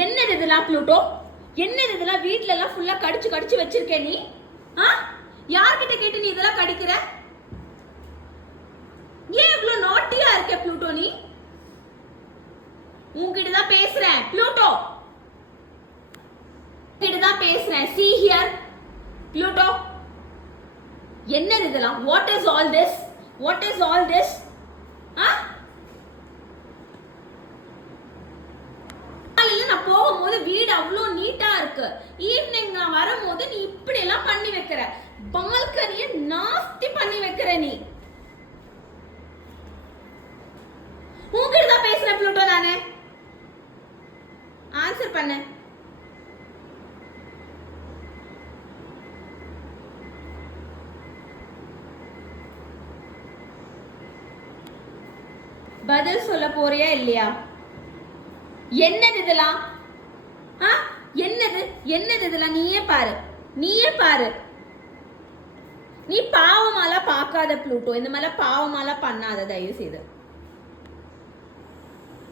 என்னது இதெல்லாம் ப்ளூட்டோ? என்னது இதெல்லாம்? வீட்ல எல்லாம் ஃபுல்லா கடிச்சு கடிச்சு வச்சிருக்கே நீ. யார்கிட்ட கேட்டு நீ இதெல்லாம் கடிக்கிற? ஏன் இவ்வளவு நாட்டியா இருக்க ப்ளூட்டோ நீ? உன்கிட்ட தான் பேசுறேன் ப்ளூட்டோ, உன்கிட்ட தான் பேசுறேன். see here ப்ளூட்டோ, என்னது இதெல்லாம்? what is all this? what is all this? காலையில நான் போகும்போது வீடு அவ்வளோ நீட்டா இருக்கு, ஈவினிங் நான் வரும்போது நீ இப்படி எல்லாம் பண்ணி வைக்கிற, பால்கனியை நாஸ்தி பண்ணி வைக்கிற நீ. உங்ககிட்ட தான் பேசுறேன் ப்ளூட்டோ, நானே ஆன்சர் பண்ண. பதில் சொல்ல போறியா இல்லையா? என்னது இதெல்லாம்? என்னது என்னது இதெல்லாம்? நீயே பாரு, நீயே பாரு. நீ பாவமாலாம் பார்க்காத ப்ளூட்டோ, இந்த மாதிரிலாம் பாவமாலாம் பண்ணாத தயவு செய்து.